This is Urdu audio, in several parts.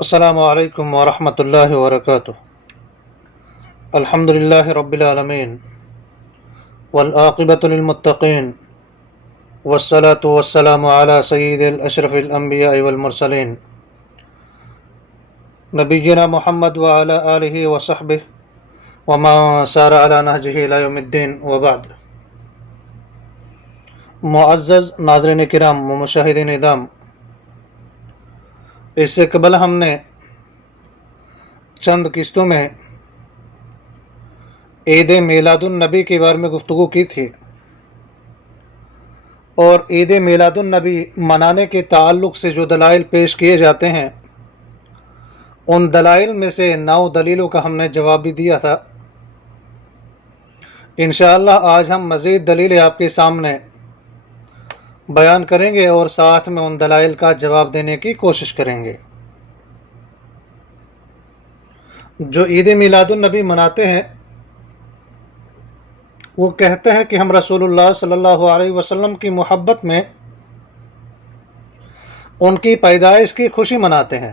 السلام علیکم ورحمۃ اللہ وبرکاتہ۔ الحمد للہ رب العالمین والعاقبۃ للمتقین والصلاة والسلام علی سید الاشرف الانبیاء والمرسلین نبینا محمد وعلی آلہ وصحبہ ومن سار علی نہجہ الی یوم الدین وبعد۔ معزز ناظرین کرام و مشاہدین ادام، اس سے قبل ہم نے چند قسطوں میں عید میلاد النبی کے بارے میں گفتگو کی تھی، اور عید میلاد النبی منانے کے تعلق سے جو دلائل پیش کیے جاتے ہیں، ان دلائل میں سے 9 دلیلوں کا ہم نے جواب بھی دیا تھا۔ انشاءاللہ آج ہم مزید دلیلیں آپ کے سامنے بیان کریں گے اور ساتھ میں ان دلائل کا جواب دینے کی کوشش کریں گے۔ جو عید میلاد النبی مناتے ہیں وہ کہتے ہیں کہ ہم رسول اللہ صلی اللہ علیہ وسلم کی محبت میں ان کی پیدائش کی خوشی مناتے ہیں،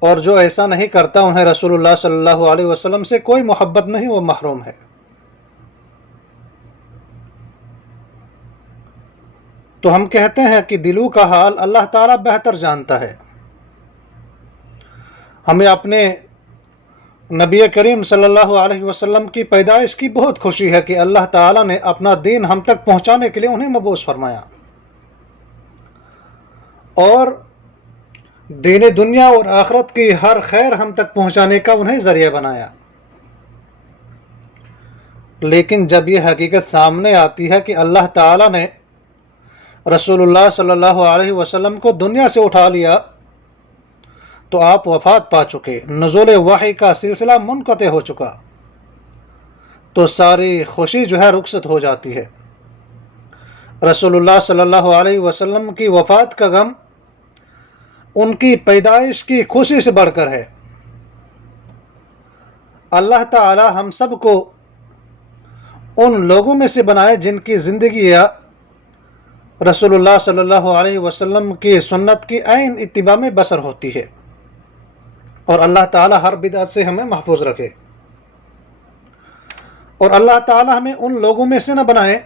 اور جو ایسا نہیں کرتا انہیں رسول اللہ صلی اللہ علیہ وسلم سے کوئی محبت نہیں، وہ محروم ہے۔ تو ہم کہتے ہیں کہ دلوں کا حال اللہ تعالیٰ بہتر جانتا ہے۔ ہمیں اپنے نبی کریم صلی اللہ علیہ وسلم کی پیدائش کی بہت خوشی ہے کہ اللہ تعالیٰ نے اپنا دین ہم تک پہنچانے کے لیے انہیں مبعوث فرمایا، اور دین دنیا اور آخرت کی ہر خیر ہم تک پہنچانے کا انہیں ذریعہ بنایا۔ لیکن جب یہ حقیقت سامنے آتی ہے کہ اللہ تعالیٰ نے رسول اللہ صلی اللہ علیہ وسلم کو دنیا سے اٹھا لیا، تو آپ وفات پا چکے، نزول وحی کا سلسلہ منقطع ہو چکا، تو ساری خوشی جو ہے رخصت ہو جاتی ہے۔ رسول اللہ صلی اللہ علیہ وسلم کی وفات کا غم ان کی پیدائش کی خوشی سے بڑھ کر ہے۔ اللہ تعالی ہم سب کو ان لوگوں میں سے بنائے جن کی زندگی یا رسول اللہ صلی اللہ علیہ وسلم کی سنت کی عین اتباع میں بسر ہوتی ہے، اور اللہ تعالی ہر بدعت سے ہمیں محفوظ رکھے، اور اللہ تعالی ہمیں ان لوگوں میں سے نہ بنائے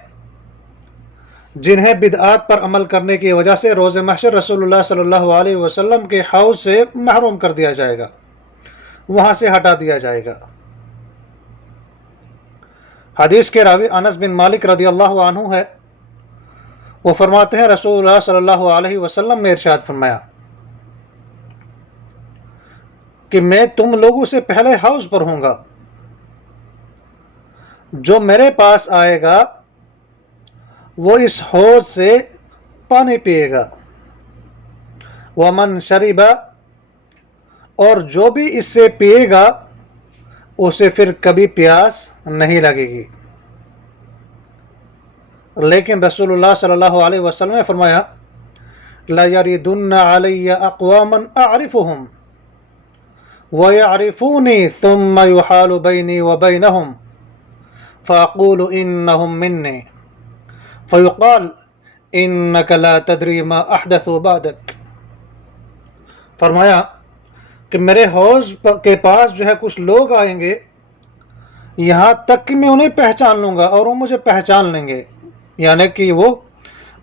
جنہیں بدعات پر عمل کرنے کی وجہ سے روز محشر رسول اللہ صلی اللہ علیہ وسلم کے حوض سے محروم کر دیا جائے گا، وہاں سے ہٹا دیا جائے گا۔ حدیث کے راوی انس بن مالک رضی اللہ عنہ ہے، وہ فرماتے ہیں رسول اللہ صلی اللہ علیہ وسلم نے ارشاد فرمایا کہ میں تم لوگوں سے پہلے حوض پر ہوں گا، جو میرے پاس آئے گا وہ اس حوض سے پانی پیے گا، ومن شرب، اور جو بھی اس سے پیے گا اسے پھر کبھی پیاس نہیں لگے گی۔ لیکن رسول اللہ صلی اللہ علیہ وسلم نے فرمایا لَيَرِدُنَّ عَلَيَّ أَقْوَامًا أَعْرِفُهُمْ وَيَعْرِفُونِي ثُمَّ يُحَالُ بَيْنِي وَبَيْنَهُمْ فَأَقُولُ إِنَّهُمْ مِنِّي فَيُقَالُ إِنَّكَ لَا تَدْرِي مَا أَحْدَثُوا بَعْدَكَ۔ فرمایا کہ میرے حوض کے پاس جو ہے کچھ لوگ آئیں گے، یہاں تک کہ میں انہیں پہچان لوں گا اور وہ مجھے پہچان لیں گے، یعنی کہ وہ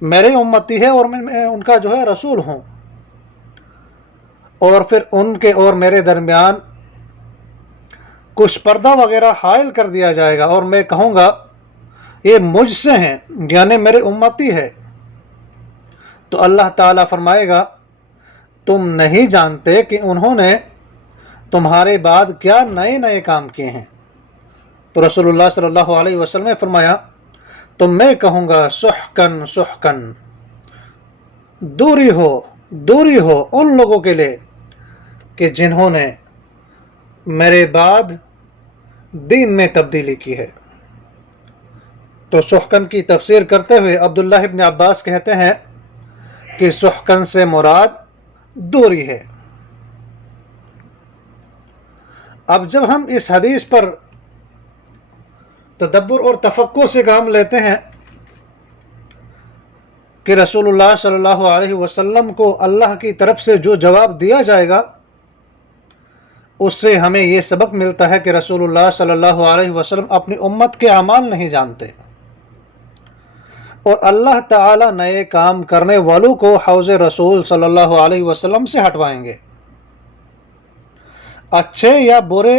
میرے امتی ہے اور میں ان کا جو ہے رسول ہوں، اور پھر ان کے اور میرے درمیان کچھ پردہ وغیرہ حائل کر دیا جائے گا، اور میں کہوں گا یہ مجھ سے ہیں، یعنی میرے امتی ہے، تو اللہ تعالیٰ فرمائے گا تم نہیں جانتے کہ انہوں نے تمہارے بعد کیا نئے نئے کام کیے ہیں۔ تو رسول اللہ صلی اللہ علیہ وسلم نے فرمایا تو میں کہوں گا سحقن سحقن، دوری ہو ان لوگوں کے لیے کہ جنہوں نے میرے بعد دین میں تبدیلی کی ہے۔ تو سحقن کی تفسیر کرتے ہوئے عبداللہ ابن عباس کہتے ہیں کہ سحقن سے مراد دوری ہے۔ اب جب ہم اس حدیث پر تدبر اور تفکر سے کام لیتے ہیں کہ رسول اللہ صلی اللہ علیہ وسلم کو اللہ کی طرف سے جو جواب دیا جائے گا اس سے ہمیں یہ سبق ملتا ہے کہ رسول اللہ صلی اللہ علیہ وسلم اپنی امت کے اعمال نہیں جانتے، اور اللہ تعالی نئے کام کرنے والوں کو حوض رسول صلی اللہ علیہ وسلم سے ہٹوائیں گے۔ اچھے یا برے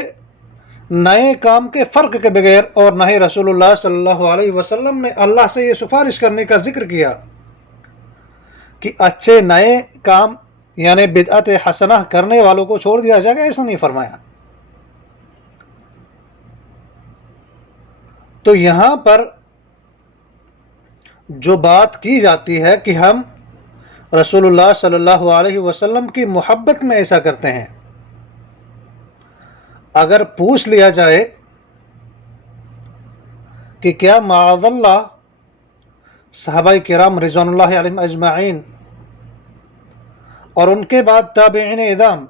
نئے کام کے فرق کے بغیر، اور نہ ہی رسول اللہ صلی اللہ علیہ وسلم نے اللہ سے یہ سفارش کرنے کا ذکر کیا کہ اچھے نئے کام یعنی بدعت حسنہ کرنے والوں کو چھوڑ دیا جائے گا، ایسا نہیں فرمایا۔ تو یہاں پر جو بات کی جاتی ہے کہ ہم رسول اللہ صلی اللہ علیہ وسلم کی محبت میں ایسا کرتے ہیں، اگر پوچھ لیا جائے کہ کیا معاذ اللہ صحابہ کرام رضوان اللہ علیہم اجمعین اور ان کے بعد تابعین اعظام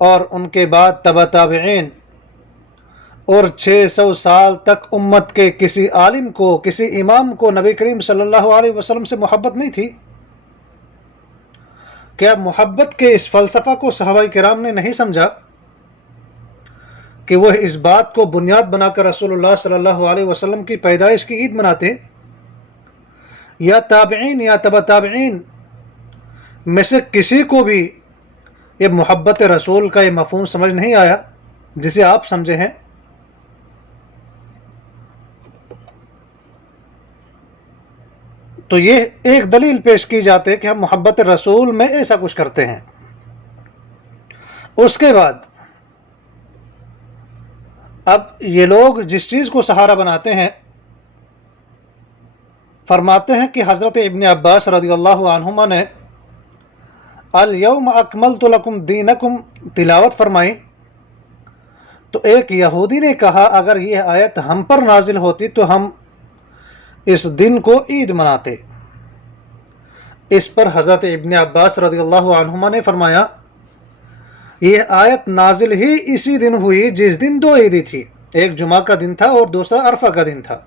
اور ان کے بعد تبع تابعین اور 600 سال تک امت کے کسی عالم کو، کسی امام کو نبی کریم صلی اللہ علیہ وسلم سے محبت نہیں تھی؟ کیا محبت کے اس فلسفہ کو صحابہ کرام نے نہیں سمجھا کہ وہ اس بات کو بنیاد بنا کر رسول اللہ صلی اللہ علیہ وسلم کی پیدائش کی عید مناتے؟ یا تابعین یا تبع تابعین میں سے کسی کو بھی یہ محبت رسول کا یہ مفہوم سمجھ نہیں آیا جسے آپ سمجھے ہیں؟ تو یہ ایک دلیل پیش کی جاتی ہے کہ ہم محبت رسول میں ایسا کچھ کرتے ہیں۔ اس کے بعد اب یہ لوگ جس چیز کو سہارا بناتے ہیں، فرماتے ہیں کہ حضرت ابن عباس رضی اللہ عنہما نے الیوم اکملت لکم دینکم تلاوت فرمائی، تو ایک یہودی نے کہا اگر یہ آیت ہم پر نازل ہوتی تو ہم اس دن کو عید مناتے۔ اس پر حضرت ابن عباس رضی اللہ عنہما نے فرمایا یہ آیت نازل ہی اسی دن ہوئی جس دن دو عیدی تھی، ایک جمعہ کا دن تھا اور دوسرا عرفہ کا دن تھا۔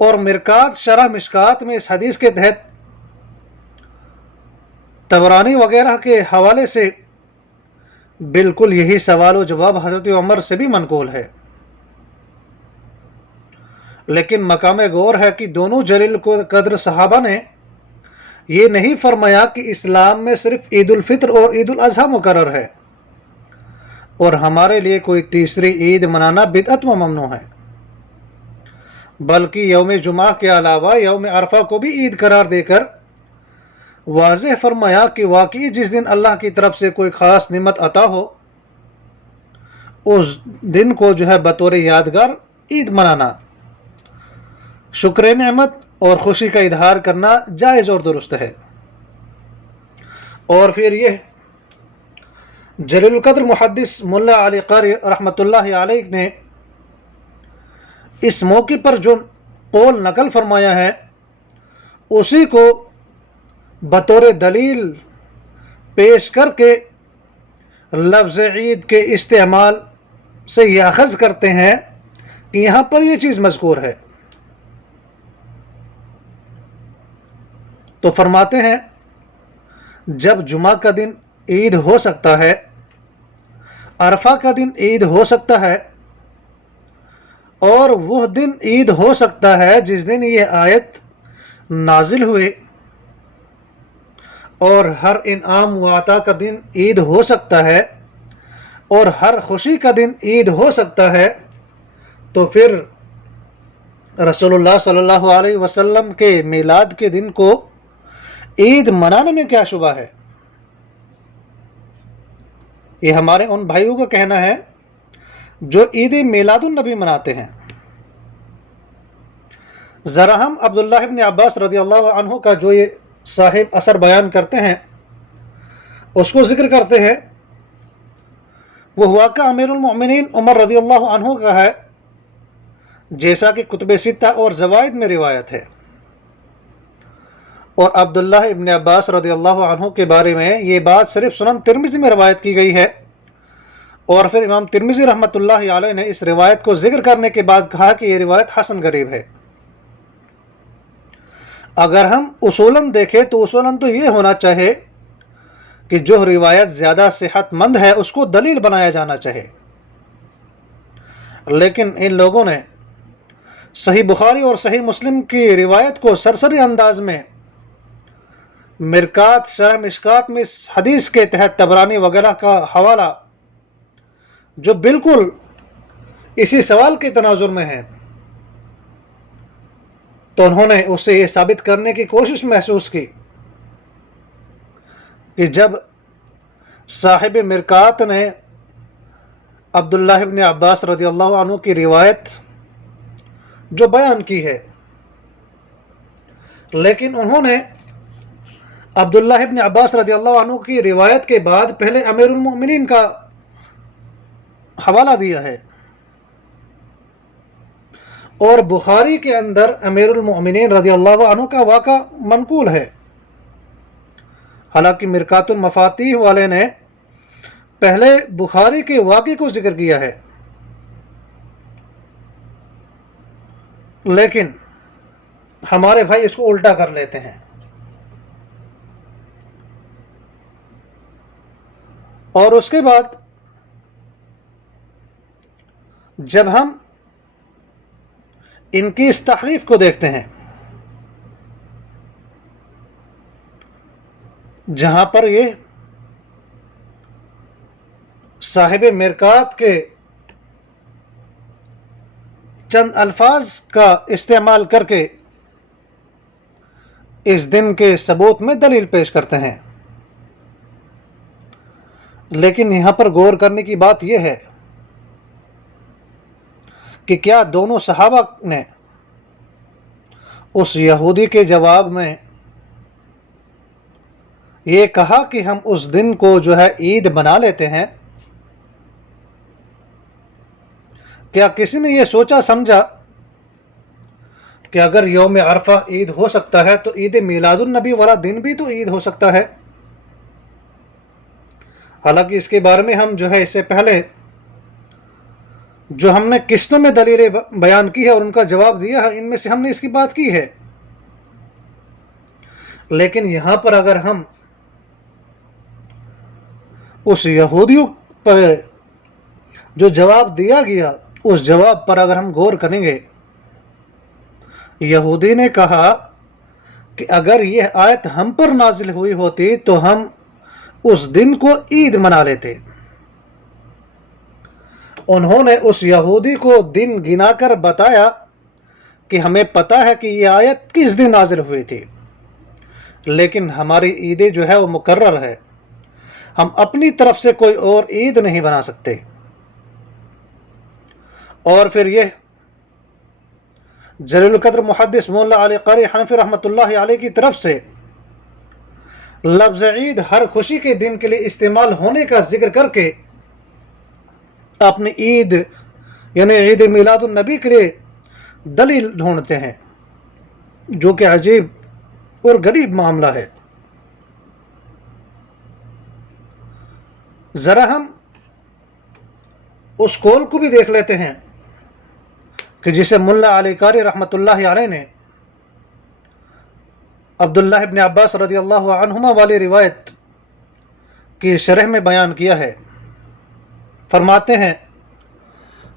اور مرکات شرح مشکات میں اس حدیث کے تحت طبرانی وغیرہ کے حوالے سے بالکل یہی سوال و جواب حضرت عمر سے بھی منقول ہے، لیکن مقام غور ہے کہ دونوں جلیل قدر صحابہ نے یہ نہیں فرمایا کہ اسلام میں صرف عید الفطر اور عید الاضحیٰ مقرر ہے اور ہمارے لیے کوئی تیسری عید منانا بدعت و ممنوع ہے، بلکہ یوم جمعہ کے علاوہ یوم عرفہ کو بھی عید قرار دے کر واضح فرمایا کہ واقعی جس دن اللہ کی طرف سے کوئی خاص نعمت عطا ہو اس دن کو جو ہے بطور یادگار عید منانا، شکر نعمت اور خوشی کا اظہار کرنا جائز اور درست ہے۔ اور پھر یہ جلیل القدر محدث ملا علی قاری رحمۃ اللہ علیہ نے اس موقع پر جو قول نقل فرمایا ہے اسی کو بطور دلیل پیش کر کے لفظ عید کے استعمال سے یہ اخذ کرتے ہیں کہ یہاں پر یہ چیز مذکور ہے۔ تو فرماتے ہیں جب جمعہ کا دن عید ہو سکتا ہے، عرفہ کا دن عید ہو سکتا ہے، اور وہ دن عید ہو سکتا ہے جس دن یہ آیت نازل ہوئی، اور ہر انعام و عطا کا دن عید ہو سکتا ہے، اور ہر خوشی کا دن عید ہو سکتا ہے، تو پھر رسول اللہ صلی اللہ علیہ وسلم کے میلاد کے دن کو عید منانے میں کیا شبہ ہے؟ یہ ہمارے ان بھائیوں کا کہنا ہے جو عید میلاد النبی مناتے ہیں۔ ذرا ہم عبداللہ ابن عباس رضی اللہ عنہ کا جو یہ صاحب اثر بیان کرتے ہیں اس کو ذکر کرتے ہیں۔ وہ واقعہ امیر المؤمنین عمر رضی اللہ عنہ کا ہے، جیسا کہ کتب ستہ اور زوائد میں روایت ہے، اور عبداللہ ابن عباس رضی اللہ عنہ کے بارے میں یہ بات صرف سنن ترمذی میں روایت کی گئی ہے، اور پھر امام ترمذی رحمۃ اللہ علیہ نے اس روایت کو ذکر کرنے کے بعد کہا کہ یہ روایت حسن غریب ہے۔ اگر ہم اصولاً دیکھیں تو اصولاً تو یہ ہونا چاہے کہ جو روایت زیادہ صحت مند ہے اس کو دلیل بنایا جانا چاہے، لیکن ان لوگوں نے صحیح بخاری اور صحیح مسلم کی روایت کو سرسری انداز میں مرکات شرح مشکات میں اس حدیث کے تحت طبرانی وغیرہ کا حوالہ جو بالکل اسی سوال کے تناظر میں ہے، تو انہوں نے اسے یہ ثابت کرنے کی کوشش محسوس کی کہ جب صاحب مرکات نے عبداللہ ابن عباس رضی اللہ عنہ کی روایت جو بیان کی ہے، لیکن انہوں نے عبداللہ ابن عباس رضی اللہ عنہ کی روایت کے بعد پہلے امیر المؤمنین کا حوالہ دیا ہے، اور بخاری کے اندر امیر المؤمنین رضی اللہ عنہ کا واقعہ منقول ہے، حالانکہ مرکات المفاتیح والے نے پہلے بخاری کے واقعے کو ذکر کیا ہے، لیکن ہمارے بھائی اس کو الٹا کر لیتے ہیں، اور اس کے بعد جب ہم ان کی اس تحریف کو دیکھتے ہیں جہاں پر یہ صاحب مرکات کے چند الفاظ کا استعمال کر کے اس دن کے ثبوت میں دلیل پیش کرتے ہیں، لیکن یہاں پر غور کرنے کی بات یہ ہے کہ کیا دونوں صحابہ نے اس یہودی کے جواب میں یہ کہا کہ ہم اس دن کو جو ہے عید بنا لیتے ہیں؟ کیا کسی نے یہ سوچا سمجھا کہ اگر یوم عرفہ عید ہو سکتا ہے تو عید میلاد النبی والا دن بھی تو عید ہو سکتا ہے؟ حالانکہ اس کے بارے میں ہم جو ہے اس سے پہلے جو ہم نے قسطوں میں دلیلیں بیان کی ہے اور ان کا جواب دیا ہے، ان میں سے ہم نے اس کی بات کی ہے، لیکن یہاں پر اگر ہم اس یہودیوں پر جو جواب دیا گیا اس جواب پر اگر ہم غور کریں گے، یہودی نے کہا کہ اگر یہ آیت ہم پر نازل ہوئی ہوتی تو ہم اس دن کو عید منا لیتے۔ انہوں نے اس یہودی کو دن گنا کر بتایا کہ ہمیں پتہ ہے کہ یہ آیت کس دن نازل ہوئی تھی، لیکن ہماری عیدیں جو ہے وہ مقرر ہے، ہم اپنی طرف سے کوئی اور عید نہیں بنا سکتے۔ اور پھر یہ جلیل القدر محدث مولا علی قاری حنفی رحمۃ اللہ علیہ کی طرف سے لفظ عید ہر خوشی کے دن کے لیے استعمال ہونے کا ذکر کر کے اپنی عید یعنی عید میلاد النبی کے لیے دلیل ڈھونڈتے ہیں، جو کہ عجیب اور غریب معاملہ ہے۔ ذرا ہم اس قول کو بھی دیکھ لیتے ہیں کہ جسے ملا علی قاری رحمۃ اللہ علیہ نے عبداللہ ابن عباس رضی اللہ عنہما والی روایت کی شرح میں بیان کیا ہے۔ فرماتے ہیں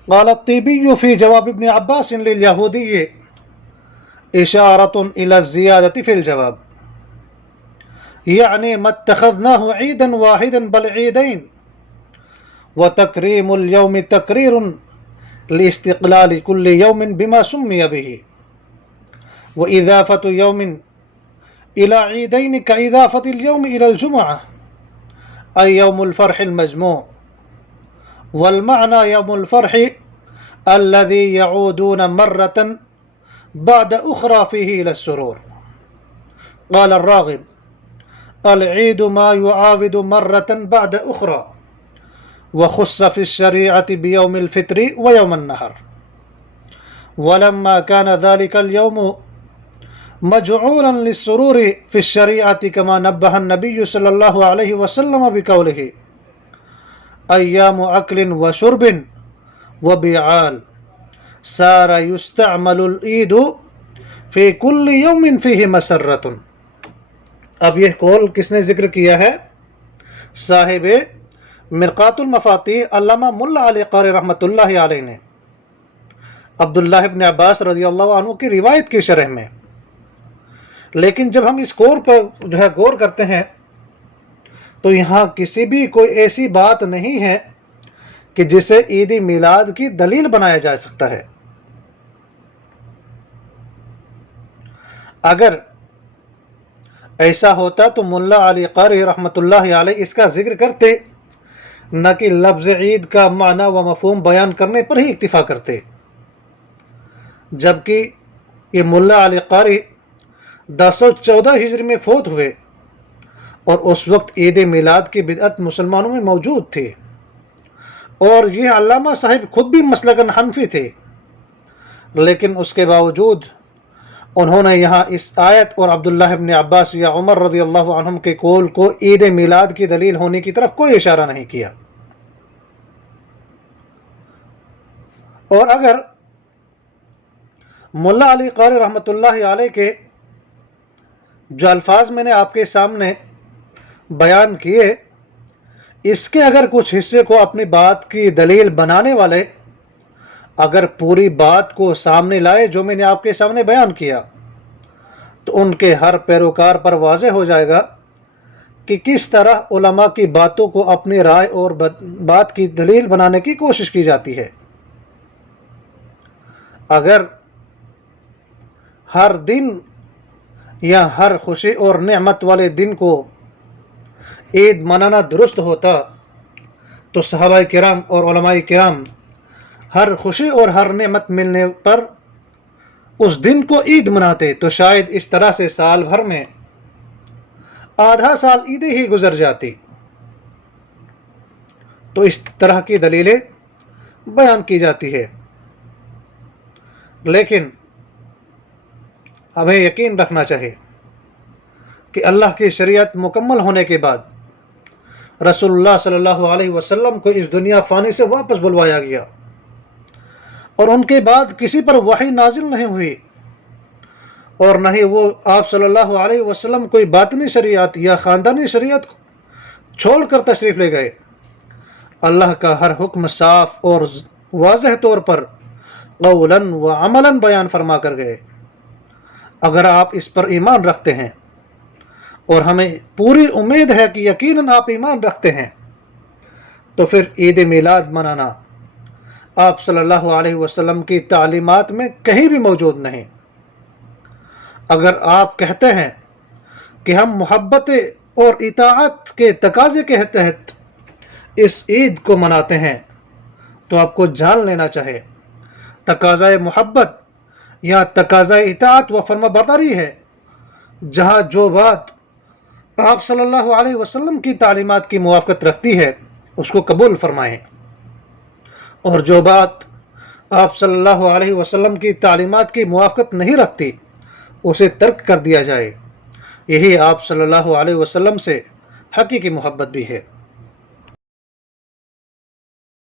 قال الطیبی فی جواب ابن عباس للیہودی اشارۃ الی الزیادۃ فی الجواب، یعنی ما اتخذناہ عیدا واحدا بل عیدین، وتکریم اليوم تقریر لاستقلال كل يوم بما سمي به، وإضافة يوم إلى عيدين كإضافة اليوم إلى الجمعة، أي يوم الفرح المجموع، والمعنى يوم الفرح الذي يعودون مرة بعد أخرى فيه إلى السرور۔ قال الراغب العيد ما يعاود مرة بعد أخرى، وخص في الشريعة بيوم الفطر ويوم النحر، ولما كان ذلك اليوم مجعولا للسرور في الشريعة كما نبه النبي صلى الله عليه وسلم بقوله أيام أكل وشرب وبيعال، صار يستعمل العيد فی کل یوم فیہ مسرۃ. اب یہ قول کس نے ذکر کیا ہے؟ صاحب مرقات المفاتیح علامہ ملا علی قاری رحمۃ اللہ علیہ نے عبداللہ ابن عباس رضی اللہ عنہ کی روایت کی شرح میں. لیکن جب ہم اس قول پر غور کرتے ہیں تو یہاں کسی بھی کوئی ایسی بات نہیں ہے کہ جسے عید میلاد کی دلیل بنایا جا سکتا ہے. اگر ایسا ہوتا تو ملا علی قاری رحمۃ اللہ علیہ اس کا ذکر کرتے، نہ کہ لفظ عید کا معنی و مفہوم بیان کرنے پر ہی اکتفا کرتے. جبکہ یہ ملا علی قاری 1014 ہجری میں فوت ہوئے اور اس وقت عید میلاد کی بدعت مسلمانوں میں موجود تھی، اور یہ علامہ صاحب خود بھی مسلکاً حنفی تھے. لیکن اس کے باوجود انہوں نے یہاں اس آیت اور عبداللہ ابن عباس یا عمر رضی اللہ عنہم کے قول کو عید میلاد کی دلیل ہونے کی طرف کوئی اشارہ نہیں کیا. اور اگر ملا علی قاری رحمۃ اللہ علیہ کے جو الفاظ میں نے آپ کے سامنے بیان کیے، اس کے اگر کچھ حصے کو اپنی بات کی دلیل بنانے والے اگر پوری بات کو سامنے لائے جو میں نے آپ کے سامنے بیان کیا، تو ان کے ہر پیروکار پر واضح ہو جائے گا کہ کس طرح علماء کی باتوں کو اپنی رائے اور بات کی دلیل بنانے کی کوشش کی جاتی ہے. اگر ہر دن یا ہر خوشی اور نعمت والے دن کو عید منانا درست ہوتا تو صحابہ کرام اور علماء کرام ہر خوشی اور ہر نعمت ملنے پر اس دن کو عید مناتے، تو شاید اس طرح سے سال بھر میں آدھا سال عیدیں ہی گزر جاتی. تو اس طرح کی دلیلیں بیان کی جاتی ہے. لیکن ہمیں یقین رکھنا چاہیے کہ اللہ کی شریعت مکمل ہونے کے بعد رسول اللہ صلی اللہ علیہ وسلم کو اس دنیا فانی سے واپس بلوایا گیا، اور ان کے بعد کسی پر وحی نازل نہیں ہوئی، اور نہ ہی وہ آپ صلی اللہ علیہ وسلم کوئی باطنی شریعت یا خاندانی شریعت چھوڑ کر تشریف لے گئے. اللہ کا ہر حکم صاف اور واضح طور پر قولاً و عملاً بیان فرما کر گئے. اگر آپ اس پر ایمان رکھتے ہیں، اور ہمیں پوری امید ہے کہ یقیناً آپ ایمان رکھتے ہیں، تو پھر عید میلاد منانا آپ صلی اللہ علیہ وسلم کی تعلیمات میں کہیں بھی موجود نہیں. اگر آپ کہتے ہیں کہ ہم محبت اور اطاعت کے تقاضے کے تحت اس عید کو مناتے ہیں، تو آپ کو جان لینا چاہے تقاضۂ محبت یا تقاضۂ اطاعت و فرما برداری ہے. جہاں جو بات آپ صلی اللہ علیہ وسلم کی تعلیمات کی موافقت رکھتی ہے اس کو قبول فرمائیں، اور جو بات آپ صلی اللہ علیہ وسلم کی تعلیمات کی موافقت نہیں رکھتی اسے ترک کر دیا جائے. یہی آپ صلی اللہ علیہ وسلم سے حقیقی محبت بھی ہے.